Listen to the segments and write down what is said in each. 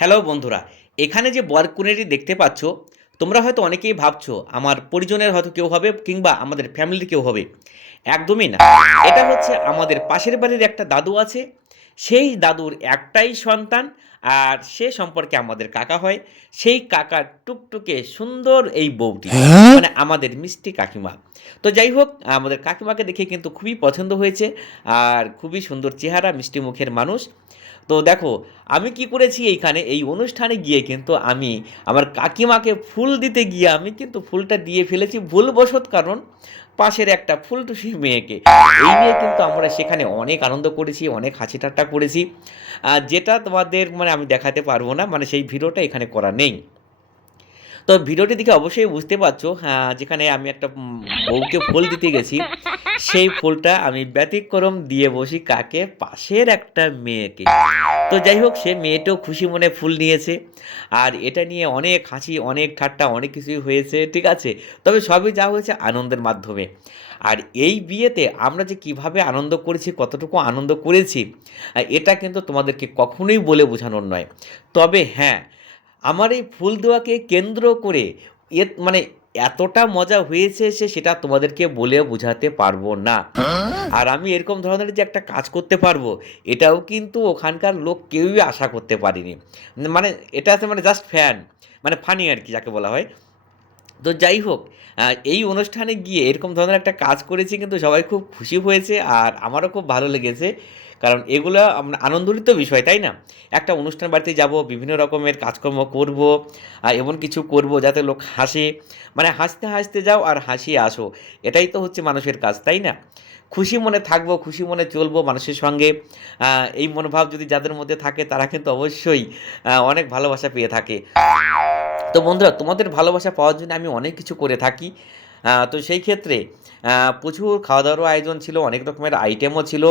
Hello বন্ধুরা এখানে যে বরকুনেরি দেখতে পাচ্ছ তোমরা হয়তো অনেকেই ভাবছ আমার পরিজনের হয়তো কেউ হবে কিংবা আমাদের ফ্যামিলির কেউ হবে। একদমই না। এটা হচ্ছে আমাদের পাশের বাড়ির একটা দাদু আছে। সেই দাদুর একটাই সন্তান আর সে সম্পর্কে আমাদের কাকা হয়। সেই কাকার টুকটুকে সুন্দর এই বউটি মানে আমাদের মিষ্টি কাকিমা। তো যাই হোক আমাদের কাকিমাকে দেখে কিন্তু খুবই পছন্দ হয়েছে। আর খুবই সুন্দর চেহারা মিষ্টি মুখের মানুষ। তো দেখো, আমি কি করেছি এইখানে? এই অনুষ্ঠানে গিয়ে কিন্তু আমি আমার কাকিমাকে ফুল দিতে গিয়ে আমি কিন্তু ফুলটা দিয়ে ফেলেছি ভুলবশত কারণ পাশের একটা ফুল ফুলটুসি মেয়েকে। এই নিয়ে কিন্তু আমরা সেখানে অনেক আনন্দ করেছি, অনেক হাসি ঠাট্টা করেছি যেটা তোমাদের মানে আমি দেখাতে পারব না মানে সেই ভিডিওটা এখানে করা নেই। তো ভিডিওটি দেখে অবশ্যই বুঝতে পারছ হ্যাঁ যেখানে আমি একটা বউকে ফুল দিতে গেছি, সেই ফুলটা আমি ব্যতিক্রম দিয়ে বসি কাকে? পাশের একটা মেয়েকে। তো যাই হোক, সে মেয়েটাও খুশি মনে ফুল নিয়েছে, আর এটা নিয়ে অনেক হাসি, অনেক ঠাট্টা, অনেক কিছুই হয়েছে, ঠিক আছে? তবে সবই যা হয়েছে আনন্দের মাধ্যমে। আর এই বিয়েতে আমরা যে কীভাবে আনন্দ করেছি, কতটুকু আনন্দ করেছি এটা কিন্তু তোমাদেরকে কখনোই বলে বোঝানোর নয়। তবে হ্যাঁ আমার এই ফুল দেওয়াকে কেন্দ্র করে এ মানে এতটা মজা হয়েছে সে সেটা তোমাদেরকে বলে বোঝাতে পারব না। আর আমি এরকম ধরনের যে একটা কাজ করতে পারব এটাও কিন্তু ওখানকার লোক কেউই আশা করতে পারিনি। মানে এটা আছে মানে জাস্ট ফ্যান মানে ফানি আর কি যাকে বলা হয়। তো যাই হোক এই অনুষ্ঠানে গিয়ে এরকম ধরনের একটা কাজ করেছি কিন্তু সবাই খুব খুশি হয়েছে আর আমারও খুব ভালো লেগেছে। কারণ এগুলো আমরা আনন্দলিত বিষয়, তাই না? একটা অনুষ্ঠান বাড়িতে যাব, বিভিন্ন রকমের কাজকর্ম করব এমন কিছু করব যাতে লোক হাসে। মানে হাসতে হাসতে যাও আর হাসিয়ে আসো। এটাই তো হচ্ছে মানুষের কাজ, তাই না? খুশি মনে থাকব, খুশি মনে চলবো মানুষের সঙ্গে। এই মনোভাব যদি যাদের মধ্যে থাকে, তারা কিন্তু অবশ্যই অনেক ভালোবাসা পেয়ে থাকে। তো বন্ধুরা, তোমাদের ভালোবাসা পাওয়ার জন্য আমি অনেক কিছু করে থাকি। তো সেই ক্ষেত্রে প্রচুর খাওয়া দাওয়ারও আয়োজন ছিল, অনেক রকমের আইটেমও ছিল।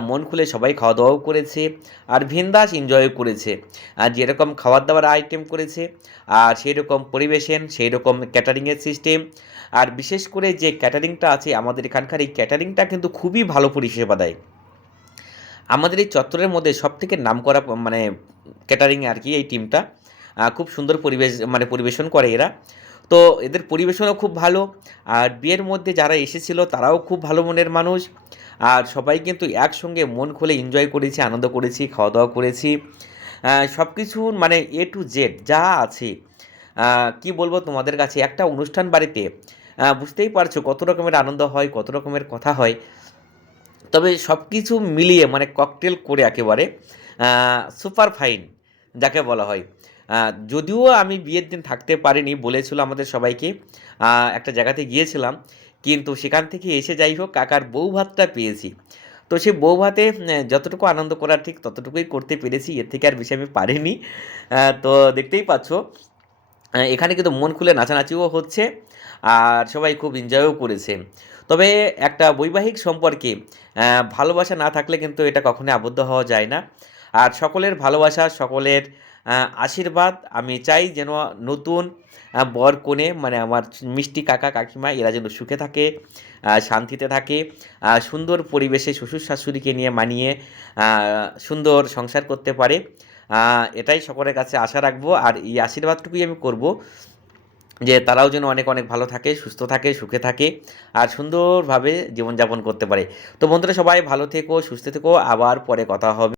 মন খুলে সবাই খাওয়া দাওয়াও করেছে আর ভিনদাস এনজয়ও করেছে। আর যেরকম খাবার দাবার আইটেম করেছে, আর সেই রকম পরিবেশন সেই রকম ক্যাটারিংয়ের সিস্টেম আর বিশেষ করে যে ক্যাটারিংটা আছে, আমাদের এখানকার এই ক্যাটারিংটা কিন্তু খুবই ভালো পরিষেবা দেয়। আমাদের এই চত্বরের মধ্যে সবথেকে নামকরা প- মানে ক্যাটারিং আর কি এই টিমটা খুব সুন্দর পরিবেশ মানে পরিবেশন করে এরা। তো এদের পরিবেশনও খুব ভালো। আর বিয়ের মধ্যে যারা এসেছিল তারাও খুব ভালো মনের মানুষ। আর সবাই কিন্তু একসঙ্গে মন খুলে এনজয় করেছি, আনন্দ করেছি খাওয়া দাওয়া করেছি। সব কিছু মানে এ টু জেড যা আছে। কি বলব তোমাদের কাছে? একটা অনুষ্ঠান বাড়িতে বুঝতেই পারছ কত রকমের আনন্দ হয়, কত রকমের কথা হয়। তবে সব কিছু মিলিয়ে মানে ককটেল করে একেবারে সুপার ফাইন যাকে বলা হয়। যদিও আমি বিয়ের দিন থাকতে পারিনি বলেছিল আমাদের সবাইকে একটা জায়গাতে গিয়েছিলাম, কিন্তু সেখান থেকে এসে যাই হোক কাকার বউ ভাতটা পেয়েছি। তো সেই বউ ভাতে যতটুকু আনন্দ করার ঠিক ততটুকুই করতে পেরেছি, এর থেকে আর বেশি আমি পারিনি। তো দেখতেই পাচ্ছ এখানে কিন্তু মন খুলে নাচানাচিও হচ্ছে, আর সবাই খুব এনজয়ও করেছে। তবে একটা বৈবাহিক সম্পর্কে ভালোবাসা না থাকলে কিন্তু এটা কখনোই আবদ্ধ হওয়া যায় না। আর সকলের ভালোবাসা, সকলের আশীর্বাদ। আমি চাই যেন নতুন বর কনে মানে আমার মিষ্টি কাকা, কাকিমা, এরা যেন সুখে থাকে শান্তিতে থাকে সুন্দর পরিবেশে শ্বশুর শাশুড়িকে নিয়ে মানিয়ে সুন্দর সংসার করতে পারে। এটাই সকলের কাছে আশা রাখব। আর এই আশীর্বাদটুকুই আমি করব, যে তারাও যেন অনেক অনেক ভালো থাকে, সুস্থ থাকে, সুখে থাকে, আর সুন্দরভাবে জীবনযাপন করতে পারে। তো বন্ধুরা, সবাই ভালো থেকো, সুস্থ থেকো। আবার পরে কথা হবে।